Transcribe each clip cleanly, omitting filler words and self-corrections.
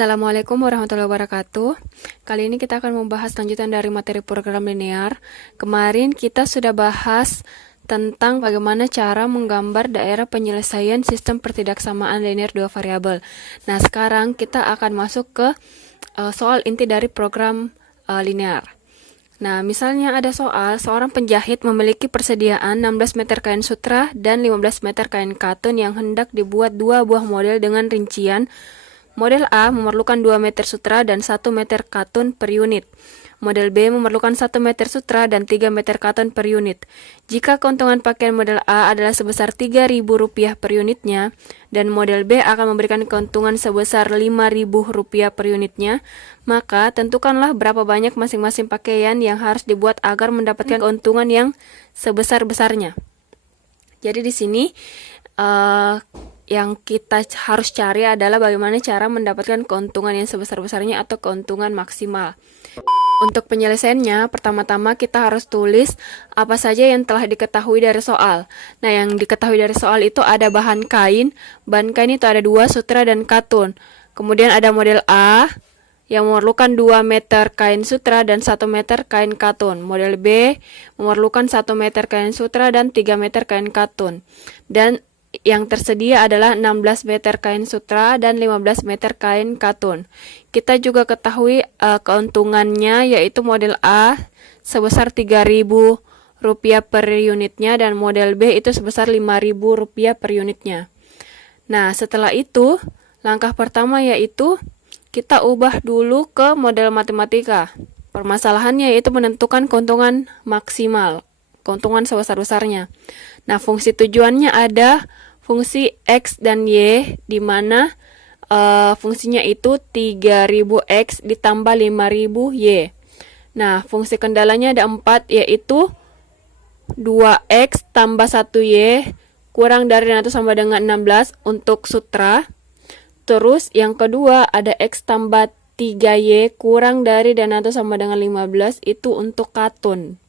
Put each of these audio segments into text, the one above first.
Assalamualaikum warahmatullahi wabarakatuh. Kali ini kita akan membahas lanjutan dari materi program linear. Kemarin kita sudah bahas tentang bagaimana cara menggambar daerah penyelesaian sistem pertidaksamaan linear dua variabel. Nah, sekarang kita akan masuk ke soal inti dari program linear. Nah, misalnya ada soal, seorang penjahit memiliki persediaan 16 meter kain sutra dan 15 meter kain katun yang hendak dibuat dua buah model dengan rincian. Model A memerlukan 2 meter sutra dan 1 meter katun per unit. Model B memerlukan 1 meter sutra dan 3 meter katun per unit. Jika keuntungan pakaian model A adalah sebesar Rp3.000 per unitnya, dan model B akan memberikan keuntungan sebesar Rp5.000 per unitnya, maka tentukanlah berapa banyak masing-masing pakaian yang harus dibuat agar mendapatkan keuntungan yang sebesar-besarnya. Jadi di sini yang kita harus cari adalah bagaimana cara mendapatkan keuntungan yang sebesar-besarnya atau keuntungan maksimal. Untuk penyelesaiannya, pertama-tama kita harus tulis apa saja yang telah diketahui dari soal. Nah, yang diketahui dari soal itu ada bahan kain. Bahan kain itu ada 2 sutra dan katun. Kemudian ada model A yang memerlukan 2 meter kain sutra dan 1 meter kain katun. Model B memerlukan 1 meter kain sutra dan 3 meter kain katun. Dan yang tersedia adalah 16 meter kain sutra dan 15 meter kain katun. Kita juga ketahui keuntungannya, yaitu model A sebesar Rp3.000 per unitnya dan model B itu sebesar Rp5.000 per unitnya. Nah, setelah itu langkah pertama yaitu kita ubah dulu ke model matematika. Permasalahannya yaitu menentukan keuntungan maksimal, keuntungan sebesar-besarnya. Nah, fungsi tujuannya ada fungsi X dan Y, di mana fungsinya itu 3000X ditambah 5000Y. Nah, fungsi kendalanya ada 4, yaitu 2X tambah 1Y kurang dari dan atau sama dengan 16 untuk sutra. Terus yang kedua ada X tambah 3Y kurang dari dan atau sama dengan 15, itu untuk katun.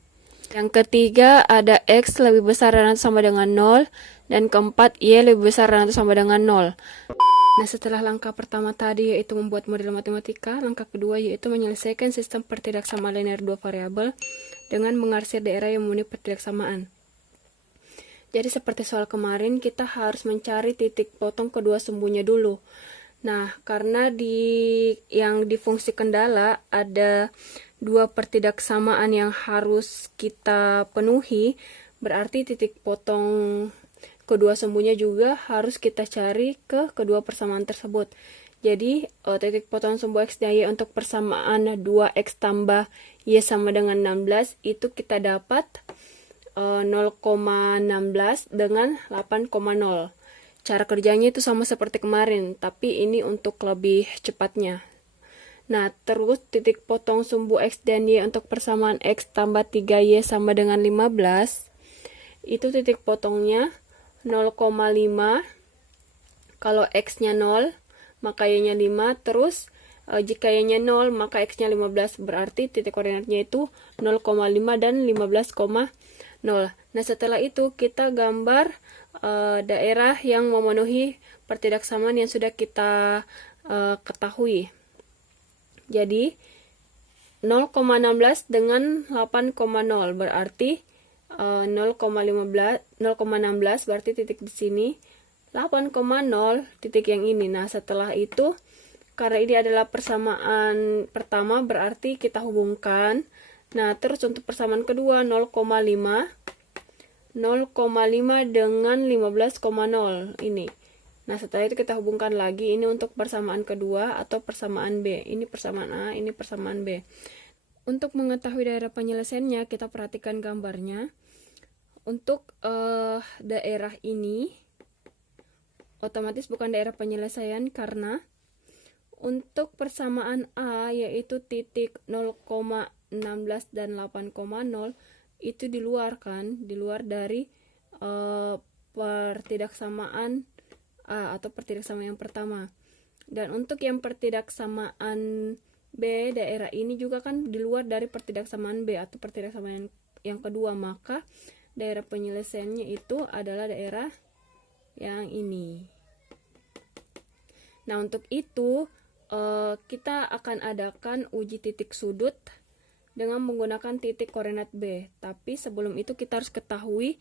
Yang ketiga ada X lebih besar dan atau sama dengan 0, dan keempat Y lebih besar dan atau sama dengan 0. Nah, setelah langkah pertama tadi yaitu membuat model matematika, langkah kedua yaitu menyelesaikan sistem pertidaksamaan linear dua variabel dengan mengarsir daerah yang memenuhi pertidaksamaan. Jadi seperti soal kemarin, kita harus mencari titik potong kedua sumbunya dulu. Nah, karena yang di fungsi kendala ada 2 pertidaksamaan yang harus kita penuhi, berarti titik potong kedua sumbunya juga harus kita cari ke kedua persamaan tersebut. Jadi titik potong sumbu X dan Y untuk persamaan 2X tambah Y sama dengan 16 itu kita dapat 0,16 dengan 8,0. Cara kerjanya itu sama seperti kemarin, tapi ini untuk lebih cepatnya. Nah, terus titik potong sumbu X dan Y untuk persamaan X tambah 3Y sama dengan 15, itu titik potongnya 0,5. Kalau X-nya 0, maka Y-nya 5. Terus jika Y-nya 0, maka X-nya 15. Berarti titik koordinatnya itu 0,5 dan 15,0. Nah, setelah itu kita gambar daerah yang memenuhi pertidaksamaan yang sudah kita ketahui. Jadi 0,16 dengan 8,0 berarti 0,16 berarti titik di sini, 8,0 titik yang ini. Nah, setelah itu karena ini adalah persamaan pertama berarti kita hubungkan. Nah, terus untuk persamaan kedua 0,5 dengan 15,0 ini. Nah, setelah itu kita hubungkan lagi, ini untuk persamaan kedua atau persamaan B. Ini persamaan A, ini persamaan B. Untuk mengetahui daerah penyelesaiannya, kita perhatikan gambarnya. Untuk daerah ini otomatis bukan daerah penyelesaian karena untuk persamaan A yaitu titik 0,16 dan 8,0 itu di luar dari pertidaksamaan A atau pertidaksamaan yang pertama. Dan untuk yang pertidaksamaan B, daerah ini juga kan di luar dari pertidaksamaan B atau pertidaksamaan yang kedua, maka daerah penyelesaiannya itu adalah daerah yang ini. Nah, untuk itu kita akan adakan uji titik sudut dengan menggunakan titik koordinat B. Tapi sebelum itu kita harus ketahui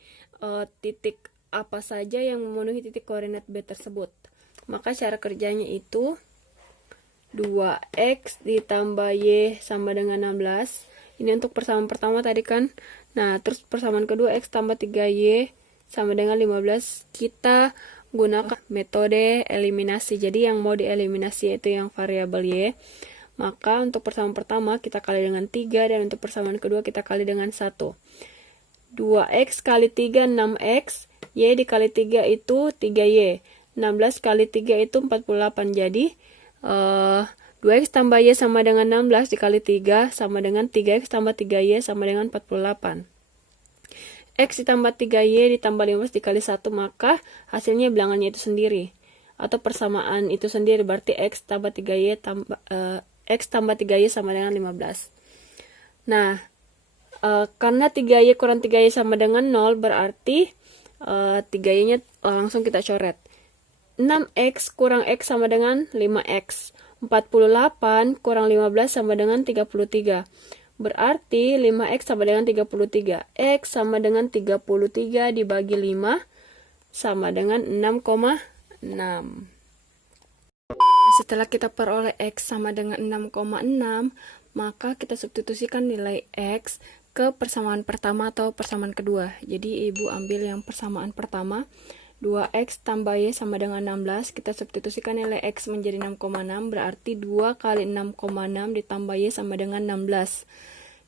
titik apa saja yang memenuhi titik koordinat B tersebut. Maka cara kerjanya itu 2x ditambah y sama dengan 16. Ini untuk persamaan pertama tadi kan. Nah, terus persamaan kedua x tambah 3y sama dengan 15. Kita gunakan metode eliminasi. Jadi yang mau dieliminasi yaitu yang variabel y. Maka untuk persamaan pertama kita kali dengan 3 dan untuk persamaan kedua kita kali dengan 1. 2x kali 3 6x, y dikali 3 itu 3y. 16 kali 3 itu 48. Jadi 2x tambah y sama dengan 16 dikali 3 sama dengan 3x tambah 3y sama dengan 48. X ditambah 3y ditambah 15 dikali 1, maka hasilnya bilangannya itu sendiri. Atau persamaan itu sendiri, berarti x tambah 3y X tambah 3y sama dengan 15. Nah, karena 3y kurang 3y sama dengan 0, berarti 3y-nya langsung kita coret. 6x kurang x sama dengan 5x. 48 kurang 15 sama dengan 33. Berarti 5x sama dengan 33. X sama dengan 33 dibagi 5 sama dengan 6,6. Setelah kita peroleh x sama dengan 6,6, maka kita substitusikan nilai x ke persamaan pertama atau persamaan kedua. Jadi ibu ambil yang persamaan pertama, 2x tambah y sama dengan 16, kita substitusikan nilai x menjadi 6,6, berarti 2 kali 6,6 ditambah y sama dengan 16.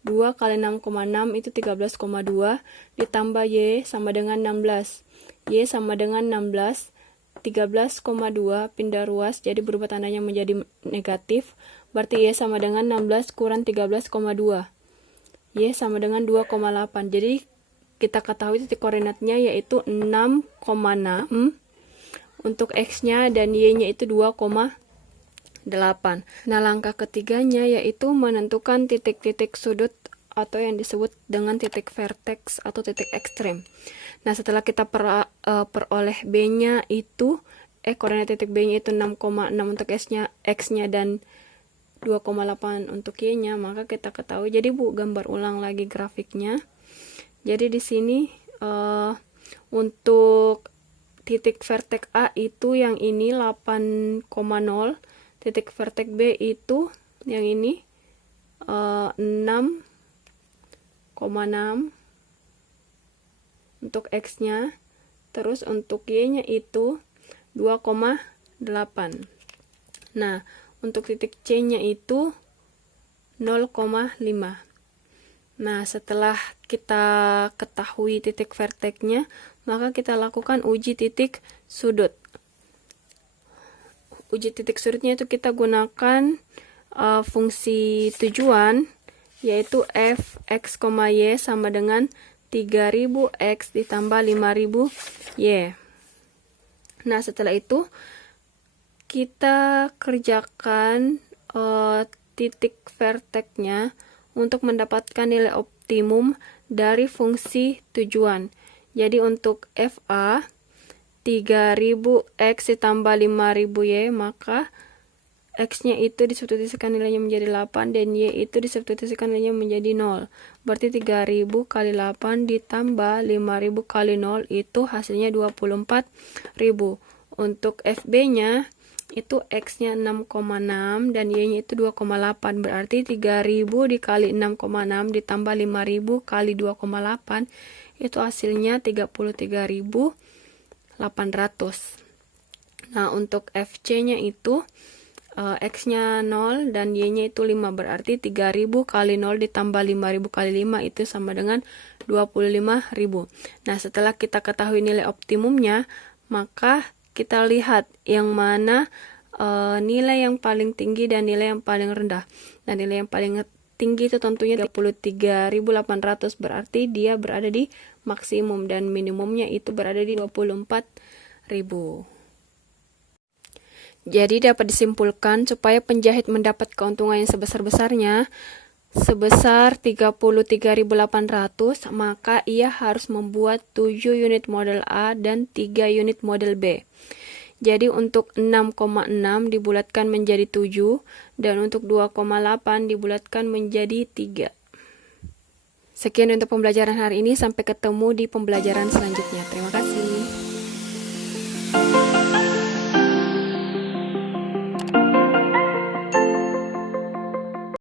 2 kali 6,6 itu 13,2, ditambah y sama dengan 16. Y sama dengan 16, 13,2 pindah ruas, jadi berubah tandanya menjadi negatif, berarti y sama dengan 16 kurang 13,2. Y sama dengan 2,8. Jadi kita ketahui titik koordinatnya yaitu 6,6 untuk x-nya dan y-nya itu 2,8. Nah, langkah ketiganya yaitu menentukan titik-titik sudut atau yang disebut dengan titik vertex atau titik ekstrem. Nah, setelah kita peroleh B-nya itu koordinat titik B-nya itu 6,6 untuk x-nya dan 2,8 untuk y-nya, maka kita ketahui. Jadi Bu gambar ulang lagi grafiknya. Jadi di sini untuk titik vertex A itu yang ini 8,0, titik vertex B itu yang ini 6,6 untuk x-nya, terus untuk y-nya itu 2,8. Nah, untuk titik C-nya itu 0,5. Nah, setelah kita ketahui titik vertex-nya, maka kita lakukan uji titik sudut. Uji titik sudutnya itu kita gunakan fungsi tujuan, yaitu f x, y sama dengan 3000x ditambah 5000y. Nah, setelah itu kita kerjakan titik vertex-nya untuk mendapatkan nilai optimum dari fungsi tujuan. Jadi untuk FA 3000x ditambah 5000y, maka x-nya itu disubstitusikan nilainya menjadi 8 dan y itu disubstitusikan nilainya menjadi 0. Berarti 3000 kali 8 ditambah 5000 kali 0 itu hasilnya 24.000. Untuk FB-nya itu x-nya 6,6 dan y-nya itu 2,8. Berarti 3000 dikali 6,6 ditambah 5000 kali 2,8 itu hasilnya 33.800. Nah, untuk FC-nya itu x-nya 0 dan y-nya itu 5. Berarti 3000 kali 0 ditambah 5000 kali 5 itu sama dengan 25.000. Nah, setelah kita ketahui nilai optimumnya, maka kita lihat yang mana nilai yang paling tinggi dan nilai yang paling rendah. Dan nilai yang paling tinggi itu tentunya 33.800, berarti dia berada di maksimum dan minimumnya itu berada di 24.000. Jadi dapat disimpulkan supaya penjahit mendapat keuntungan yang sebesar-besarnya sebesar 33.800, maka ia harus membuat 7 unit model A dan 3 unit model B. Jadi untuk 6,6 dibulatkan menjadi 7 dan untuk 2,8 dibulatkan menjadi 3. Sekian untuk pembelajaran hari ini, sampai ketemu di pembelajaran selanjutnya. Terima kasih.